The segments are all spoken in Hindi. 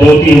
2-3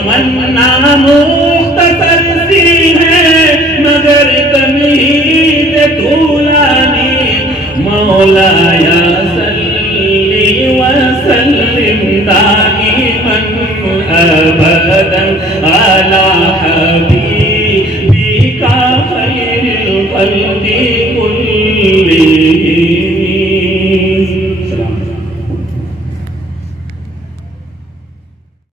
तमन्ना मुख्तसर सी है मगर तमीज़ तूलानी मौलाया सल्ली व सल्लिम दाइमन अबदन अला हबीबिका खैरिल खल्क़ि कुल्लिहिम।